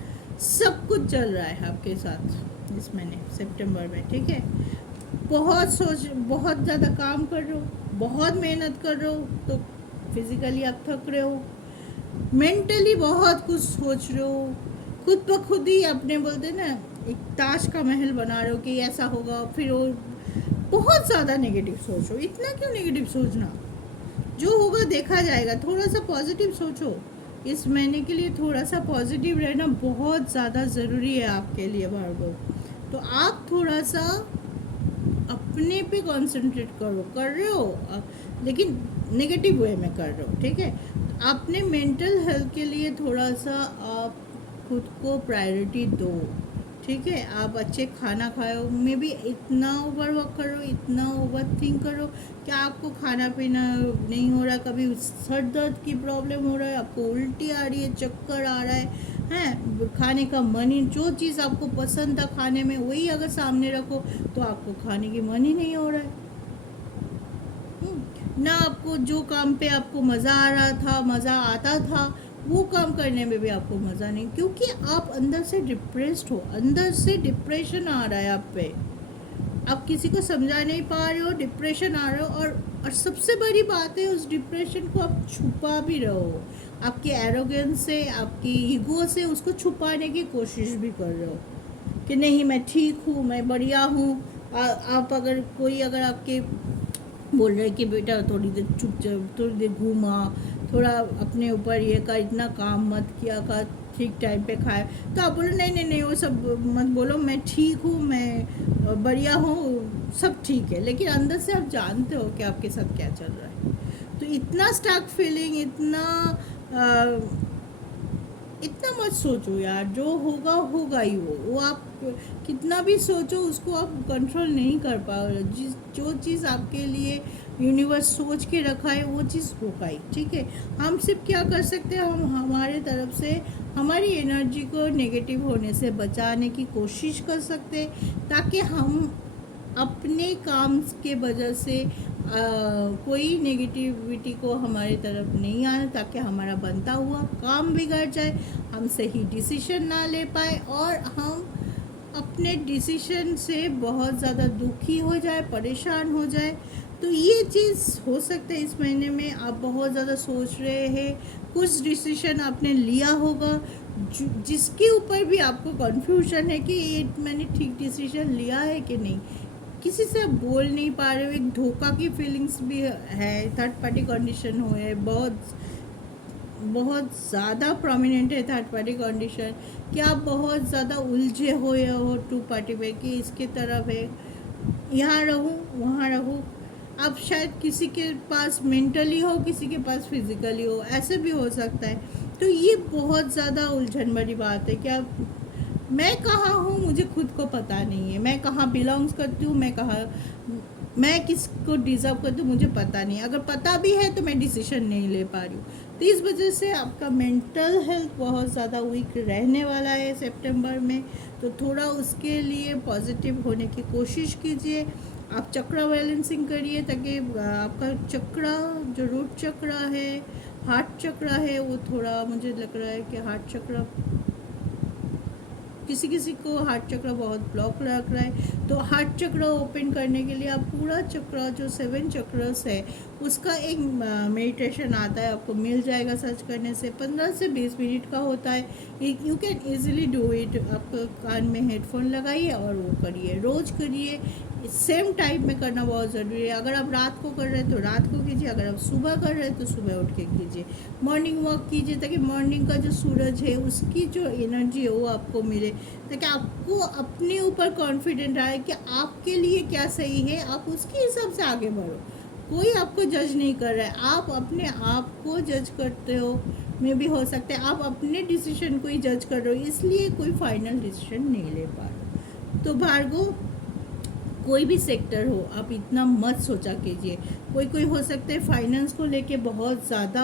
सब कुछ चल रहा है आपके साथ इस महीने सितंबर में, ठीक है। बहुत ज़्यादा काम कर रहे हो, बहुत मेहनत कर रहे हो, तो फिज़िकली आप थक रहे हो, मेंटली बहुत कुछ सोच रहे हो, खुद ब खुद ही अपने बोलते ना एक ताश का महल बना रहे हो कि ऐसा होगा, फिर वो बहुत ज़्यादा नेगेटिव सोचो। इतना क्यों नेगेटिव सोचना, जो होगा देखा जाएगा। थोड़ा सा पॉजिटिव सोचो, इस महीने के लिए थोड़ा सा पॉजिटिव रहना बहुत ज़्यादा ज़रूरी है आपके लिए भार्गव। तो आप थोड़ा सा अपने पे कंसंट्रेट करो, कर रहे हो लेकिन नेगेटिव वे में कर रहे हो, ठीक है। अपने मेंटल हेल्थ के लिए थोड़ा सा आप खुद को प्रायोरिटी दो, ठीक है। आप अच्छे खाना खाओ, मे भी इतना ओवर वर्क करो, इतना ओवर थिंक करो कि आपको खाना पीना नहीं हो रहा, कभी सर दर्द की प्रॉब्लम हो रहा है, आपको उल्टी आ रही है, चक्कर आ रहा है खाने का मन ही, जो चीज़ आपको पसंद था खाने में वही अगर सामने रखो तो आपको खाने की मन ही नहीं हो रहा है। ना आपको जो काम पे आपको मज़ा आ रहा था, मज़ा आता था, वो काम करने में भी आपको मज़ा नहीं, क्योंकि आप अंदर से डिप्रेस्ड हो, अंदर से डिप्रेशन आ रहा है आप पे, आप किसी को समझा नहीं पा रहे हो, डिप्रेशन आ रहे हो। और सबसे बड़ी बात है, उस डिप्रेशन को आप छुपा भी रहे हो, आपके एरोगेंस से, आपकी ईगो से उसको छुपाने की कोशिश भी कर रहे हो कि नहीं मैं ठीक हूँ, मैं बढ़िया हूँ। आप अगर कोई अगर आपके बोल रहे कि बेटा थोड़ी देर चुपचाप, थोड़ी देर घूमा, थोड़ा अपने ऊपर ये का, इतना काम मत किया का, ठीक टाइम पे खाए, तो आप बोलो नहीं नहीं नहीं वो सब मत बोलो, मैं ठीक हूँ, मैं बढ़िया हूँ, सब ठीक है, लेकिन अंदर से आप जानते हो कि आपके साथ क्या चल रहा है। तो इतना स्टक फीलिंग, इतना मत सोचो यार, जो होगा होगा ही, वो आप कितना भी सोचो उसको आप कंट्रोल नहीं कर पाओगे। जो चीज़ आपके लिए यूनिवर्स सोच के रखा है वो चीज़ होगा ही, ठीक है। हम सिर्फ क्या कर सकते हैं, हम हमारे तरफ से हमारी एनर्जी को नेगेटिव होने से बचाने की कोशिश कर सकते हैं, ताकि हम अपने काम के वजह से कोई नेगेटिविटी को हमारी तरफ नहीं आए, ताकि हमारा बनता हुआ काम बिगड़ जाए, हम सही डिसीजन ना ले पाए और हम अपने डिसीजन से बहुत ज़्यादा दुखी हो जाए, परेशान हो जाए। तो ये चीज़ हो सकता है इस महीने में आप बहुत ज़्यादा सोच रहे हैं, कुछ डिसीजन आपने लिया होगा जिसके ऊपर भी आपको कन्फ्यूजन है कि ये मैंने ठीक डिसीजन लिया है कि नहीं, किसी से आप बोल नहीं पा रहे हो, एक धोखा की फीलिंग्स भी है, थर्ड पार्टी कंडीशन हो है, बहुत बहुत ज़्यादा प्रोमिनेंट है थर्ड पार्टी कंडीशन, कि आप बहुत ज़्यादा उलझे हुए हो टू पार्टी में, कि इसके तरफ है, यहाँ रहूँ वहाँ रहूँ। आप शायद किसी के पास मेंटली हो, किसी के पास फिजिकली हो, ऐसे भी हो सकता है। तो ये बहुत ज़्यादा उलझन भरी बात है कि आप, मैं कहाँ हूँ मुझे खुद को पता नहीं है, मैं कहाँ बिलोंग्स करती हूँ, मैं किसको डिज़र्व करती हूँ मुझे पता नहीं, अगर पता भी है तो मैं डिसीजन नहीं ले पा रही हूँ। तो इस वजह से आपका मेंटल हेल्थ बहुत ज़्यादा वीक रहने वाला है सितंबर में। तो थोड़ा उसके लिए पॉजिटिव होने की कोशिश कीजिए, आप चक्र बैलेंसिंग करिए, ताकि आपका चक्र जो रूट चक्र है, हार्ट चक्र है, वो थोड़ा मुझे लग रहा है कि हार्ट चक्र, किसी किसी को हार्ट चक्र बहुत ब्लॉक लग रहा है, तो हार्ट चक्र ओपन करने के लिए आप पूरा चक्र जो 7 चक्रस है उसका एक मेडिटेशन आता है, आपको मिल जाएगा सर्च करने से, 15 से 20 मिनट का होता है, you can easily do it. आप कान में हेडफोन लगाइए और वो करिए, रोज़ करिए, सेम टाइम में करना बहुत ज़रूरी है। अगर आप रात को कर रहे हैं तो रात को कीजिए, अगर आप सुबह कर रहे हैं तो सुबह उठ के कीजिए, मॉर्निंग वॉक कीजिए, ताकि मॉर्निंग का जो सूरज है उसकी जो एनर्जी है वो आपको मिले, ताकि आपको अपने ऊपर कॉन्फिडेंट आए कि आपके लिए क्या सही है, आप उसके हिसाब से आगे बढ़ो। कोई आपको जज नहीं कर रहा है, आप अपने आप को जज करते हो, में भी हो सकता है आप अपने डिसीजन को ही जज कर रहे हो, इसलिए कोई फाइनल डिसीजन नहीं ले पा रहे। तो भार्गव, कोई भी सेक्टर हो आप इतना मत सोचा कीजिए। कोई हो सकता है फाइनेंस को लेके बहुत ज़्यादा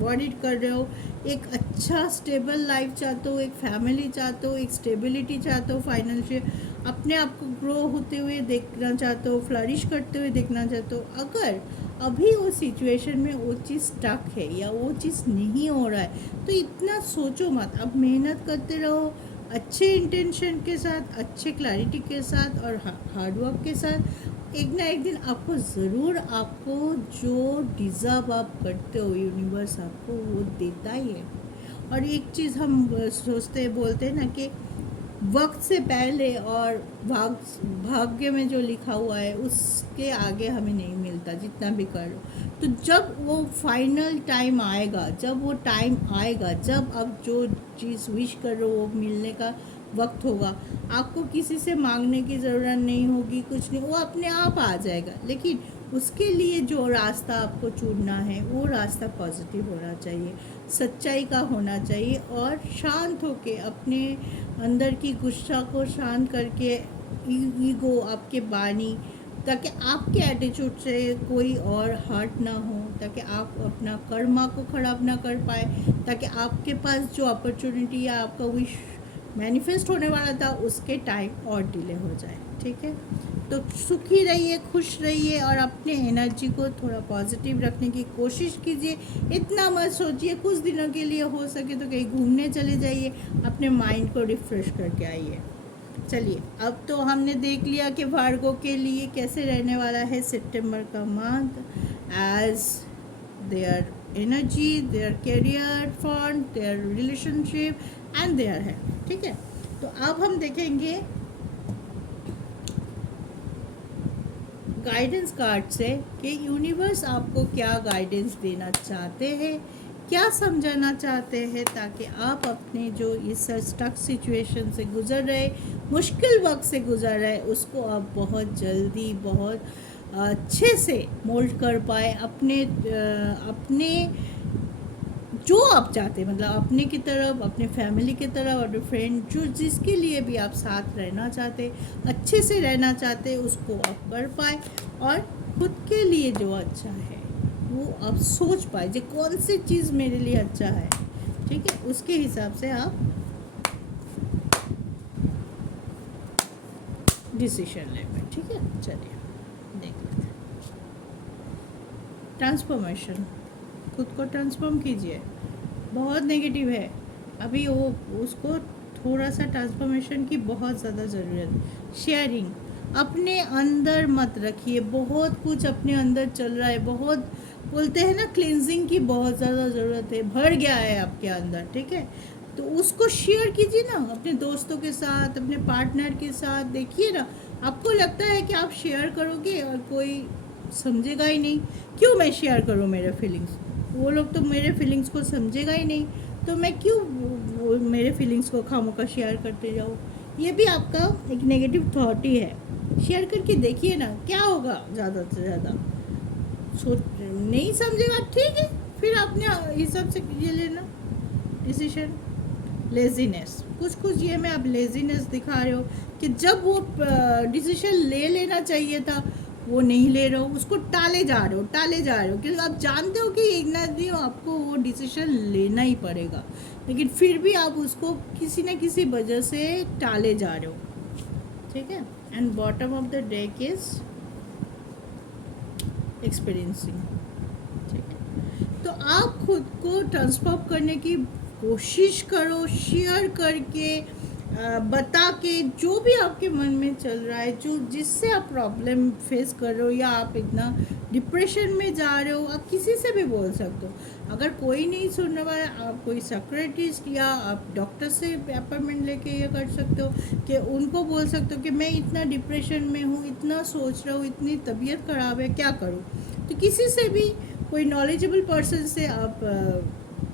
वरीड कर रहे हो, एक अच्छा स्टेबल लाइफ चाहते हो, एक फैमिली चाहते हो, एक स्टेबिलिटी चाहते हो, फाइनेंशियल अपने आप को ग्रो होते हुए देखना चाहते हो, फ्लरिश करते हुए देखना चाहते हो। अगर अभी वो सिचुएशन में वो चीज़ स्टक है या वो चीज़ नहीं हो रहा है तो इतना सोचो मत, अब मेहनत करते रहो अच्छे इंटेंशन के साथ, अच्छे क्लैरिटी के साथ और हार्डवर्क के साथ। एक ना एक दिन आपको ज़रूर, आपको जो डिज़र्व आप करते हो यूनिवर्स आपको वो देता ही है। और एक चीज़ हम सोचते बोलते हैं ना कि वक्त से पहले और भाग्य में जो लिखा हुआ है उसके आगे हमें नहीं मिलता, जितना भी कर लो। तो जब वो फाइनल टाइम आएगा, जब वो टाइम आएगा, जब अब जो चीज़ विश कर रहे हो वो मिलने का वक्त होगा, आपको किसी से मांगने की ज़रूरत नहीं होगी, कुछ नहीं, वो अपने आप आ जाएगा। लेकिन उसके लिए जो रास्ता आपको चुनना है वो रास्ता पॉजिटिव होना चाहिए, सच्चाई का होना चाहिए, और शांत होके अपने अंदर की गुस्सा को शांत करके, ईगो, आपके बानी, ताकि आपके एटीट्यूड से कोई और हर्ट ना हो, ताकि आप अपना कर्मा को ख़राब ना कर पाए, ताकि आपके पास जो अपॉर्चुनिटी या आपका विश मैनिफेस्ट होने वाला था उसके टाइम और डिले हो जाए। ठीक है, तो सुखी रहिए, खुश रहिए, और अपने एनर्जी को थोड़ा पॉजिटिव रखने की कोशिश कीजिए। इतना मत सोचिए, कुछ दिनों के लिए हो सके तो कहीं घूमने चले जाइए, अपने माइंड को रिफ़्रेश करके आइए। चलिए, अब तो हमने देख लिया कि वार्गो के लिए कैसे रहने वाला है सितंबर का month, as their energy, their career, fund, their relationship and their है। ठीक है, तो अब हम देखेंगे गाइडेंस कार्ड से कि यूनिवर्स आपको क्या गाइडेंस देना चाहते हैं, क्या समझाना चाहते हैं, ताकि आप अपने जो इस स्टक सिचुएशन से गुज़र रहे, मुश्किल वक्त से गुज़र रहे, उसको आप बहुत जल्दी, बहुत अच्छे से मोल्ड कर पाए, अपने जो आप चाहते हैं, मतलब अपने की तरफ, अपने फैमिली की तरफ, अपने फ्रेंड, जो जिसके लिए भी आप साथ रहना चाहते, अच्छे से रहना चाहते, उसको आप कर पाए, और खुद के लिए जो अच्छा है वो आप सोच पाए, जो कौन सी चीज़ मेरे लिए अच्छा है। ठीक है, उसके हिसाब से आप डिसीजन ले पाए। ठीक है, चलिए देख लेते हैं। ट्रांसफॉर्मेशन, खुद को ट्रांसफॉर्म कीजिए। बहुत नेगेटिव है अभी वो, उसको थोड़ा सा ट्रांसफॉर्मेशन की बहुत ज़्यादा ज़रूरत। शेयरिंग अपने अंदर मत रखिए, बहुत कुछ अपने अंदर चल रहा है, बहुत बोलते हैं ना क्लिनजिंग की बहुत ज़्यादा ज़रूरत है, भर गया है आपके अंदर। ठीक है, तो उसको शेयर कीजिए ना अपने दोस्तों के साथ, अपने पार्टनर के साथ। देखिए ना, आपको लगता है कि आप शेयर करोगे और कोई समझेगा ही नहीं, क्यों मैं शेयर करूँ मेरे फीलिंग्स, वो लोग तो मेरे फीलिंग्स को समझेगा ही नहीं, तो मैं क्यों मेरे फीलिंग्स को खामोखा शेयर करते जाऊँ। ये भी आपका एक नेगेटिव थॉट ही है। शेयर करके देखिए ना क्या होगा, ज़्यादा से ज़्यादा सोच नहीं समझेगा, ठीक है, फिर अपने हिसाब से ये लेना डिसीजन। लेजीनेस, कुछ ये में आप लेजीनेस दिखा रहे हो कि जब वो डिसीजन ले लेना चाहिए था वो नहीं ले रहे हो, उसको टाले जा रहे हो, क्योंकि आप जानते हो कि एक ना दिन आपको वो डिसीजन लेना ही पड़ेगा, लेकिन फिर भी आप उसको किसी न किसी वजह से टाले जा रहे हो। ठीक है, and bottom of the deck is experiencing. ठीक है, तो आप खुद को ट्रांसफॉर्म करने की कोशिश करो, शेयर करके, बता के, जो भी आपके मन में चल रहा है, जो जिससे आप प्रॉब्लम फेस कर रहे हो, या आप इतना डिप्रेशन में जा रहे हो, आप किसी से भी बोल सकते हो। अगर कोई नहीं सुनने वाला, आप कोई साइकियाट्रिस्ट या आप डॉक्टर से अपॉइंटमेंट लेके ये कर सकते हो कि उनको बोल सकते हो कि मैं इतना डिप्रेशन में हूँ, इतना सोच रहा हूँ, इतनी तबीयत ख़राब है, क्या करूँ। तो किसी से भी, कोई नॉलेजेबल पर्सन से आप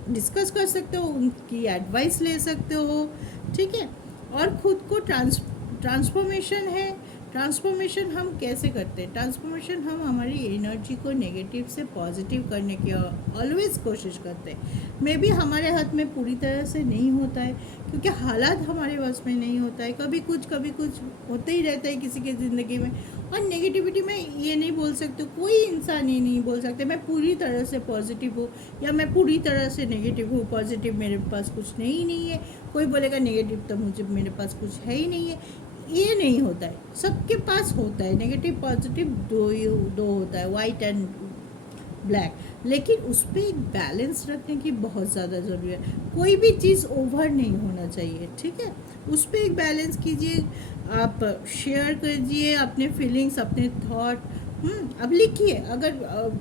डिस्कस कर सकते हो, उनकी एडवाइस ले सकते हो। ठीक है, और खुद को ट्रांसफॉर्मेशन है। ट्रांसफॉर्मेशन हम कैसे करते हैं? ट्रांसफॉर्मेशन हम हमारी एनर्जी को नेगेटिव से पॉजिटिव करने की ऑलवेज कोशिश करते हैं। मे बी हमारे हाथ में पूरी तरह से नहीं होता है, क्योंकि हालात हमारे बस में नहीं होता है, कभी कुछ होते ही रहता है किसी की ज़िंदगी में। और नेगेटिविटी में ये नहीं बोल सकते, कोई इंसान ये नहीं बोल सकते मैं पूरी तरह से पॉजिटिव हूँ या मैं पूरी तरह से नेगेटिव हूँ, पॉजिटिव मेरे पास कुछ नहीं है। कोई बोलेगा नेगेटिव तो मुझे, मेरे पास कुछ है ही नहीं है, ये नहीं होता है। सबके पास होता है, नेगेटिव पॉजिटिव दो होता है, वाइट एंड ब्लैक, लेकिन उस पर एक बैलेंस रखने की बहुत ज़्यादा ज़रूरी है। कोई भी चीज़ ओवर नहीं होना चाहिए। ठीक है, उस पर एक बैलेंस कीजिए, आप शेयर कीजिए अपने फीलिंग्स, अपने थॉट। अब लिखिए, अगर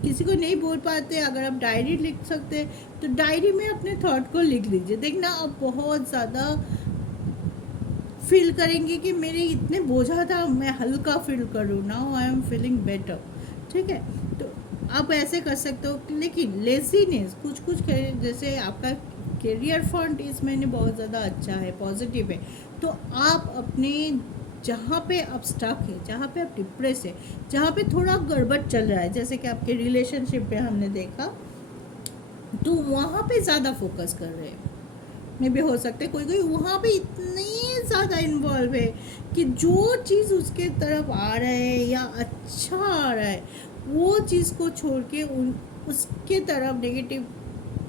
किसी को नहीं बोल पाते, अगर आप डायरी लिख सकते हैं तो डायरी में अपने थॉट को लिख लीजिए। देखना आप बहुत ज़्यादा फील करेंगे कि मेरे इतने बोझा था, मैं हल्का फील करूँ, now I am feeling better. ठीक है, तो आप ऐसे कर सकते हो। लेकिन लेजीनेस कुछ कुछ जैसे आपका करियर फ्रंट इस महीने बहुत ज़्यादा अच्छा है, पॉजिटिव है, तो आप अपने जहाँ पे आप स्टक है, जहाँ पे आप डिप्रेस है, जहाँ पे थोड़ा गड़बड़ चल रहा है, जैसे कि आपके रिलेशनशिप पे हमने देखा, तो वहाँ पे ज़्यादा फोकस कर रहे हैं। में भी हो सकते, कोई कोई वहाँ पे इतने ज़्यादा इन्वॉल्व है कि जो चीज़ उसके तरफ आ रहा है या अच्छा आ रहा है, वो चीज़ को छोड़ के उसके तरफ नेगेटिव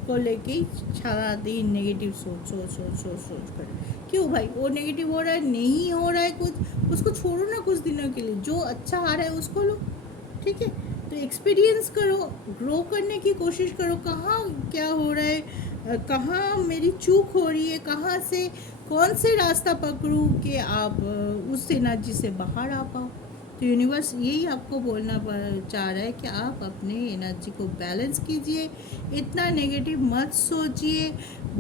को लेके ही सारा दिन नेगेटिव सोच सोच सोच सोच सोच कर। क्यों भाई, वो नेगेटिव हो रहा है, नहीं हो रहा है कुछ, उसको छोड़ो ना कुछ दिनों के लिए, जो अच्छा आ रहा है उसको लो। ठीक है, तो एक्सपीरियंस करो, ग्रो करने की कोशिश करो, कहाँ क्या हो रहा है, कहाँ मेरी चूक हो रही है, कहाँ से कौन से रास्ता पकड़ूँ कि आप उस एनर्जी से बाहर आ पाओ। तो यूनिवर्स यही आपको बोलना चाह रहा है कि आप अपने एनर्जी को बैलेंस कीजिए, इतना नेगेटिव मत सोचिए।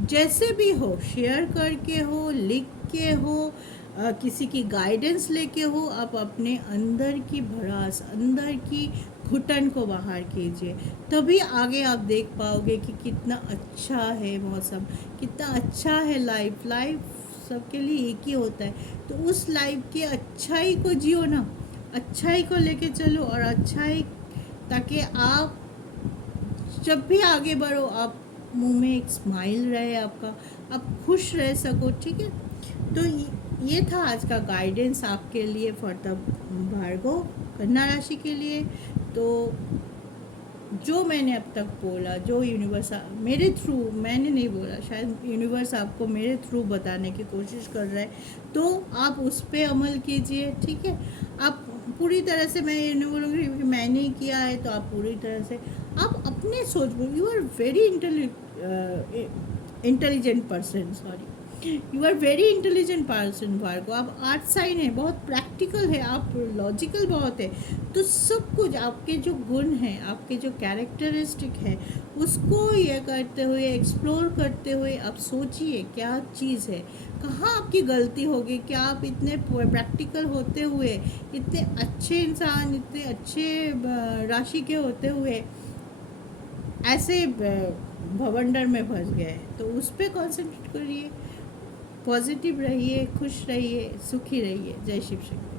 जैसे भी हो, शेयर करके हो, लिख के हो, किसी की गाइडेंस लेके हो, आप अपने अंदर की भड़ास, अंदर की घुटन को बाहर कीजिए, तभी आगे आप देख पाओगे कि कितना अच्छा है मौसम, कितना अच्छा है लाइफ। सबके लिए एक ही होता है, तो उस लाइफ की अच्छाई को जियो ना, अच्छाई को लेके चलो, और अच्छाई, ताकि आप जब भी आगे बढ़ो, आप मुंह में एक स्माइल रहे आपका, आप खुश रह सको। ठीक है, तो ये था आज का गाइडेंस आपके लिए फॉर द भार्गव, कन्या राशि के लिए। तो जो मैंने अब तक बोला, जो यूनिवर्स मेरे थ्रू, मैंने नहीं बोला, शायद यूनिवर्स आपको मेरे थ्रू बताने की कोशिश कर रहा है, तो आप उस पर अमल कीजिए। ठीक है, आप पूरी तरह से, मैं ये नहीं बोलूँगी कि मैंने ही किया है, तो आप पूरी तरह से आप अपने सोच, you are very intelligent person, sorry, you are very intelligent person Virgo. आप आर्ट साइन है, बहुत प्रैक्टिकल है, आप लॉजिकल बहुत है, तो सब कुछ आपके जो गुण हैं, आपके जो कैरेक्टरिस्टिक है, उसको ये करते हुए, एक्सप्लोर करते हुए, आप सोचिए क्या चीज़ है, कहाँ आपकी गलती होगी, क्या आप इतने प्रैक्टिकल होते हुए, इतने अच्छे इंसान, इतने अच्छे राशि के होते हुए ऐसे भवंडर में फंस गए। तो उस पर कॉन्सेंट्रेट करिए, पॉजिटिव रहिए, खुश रहिए, सुखी रहिए। जय शिव शक्ति।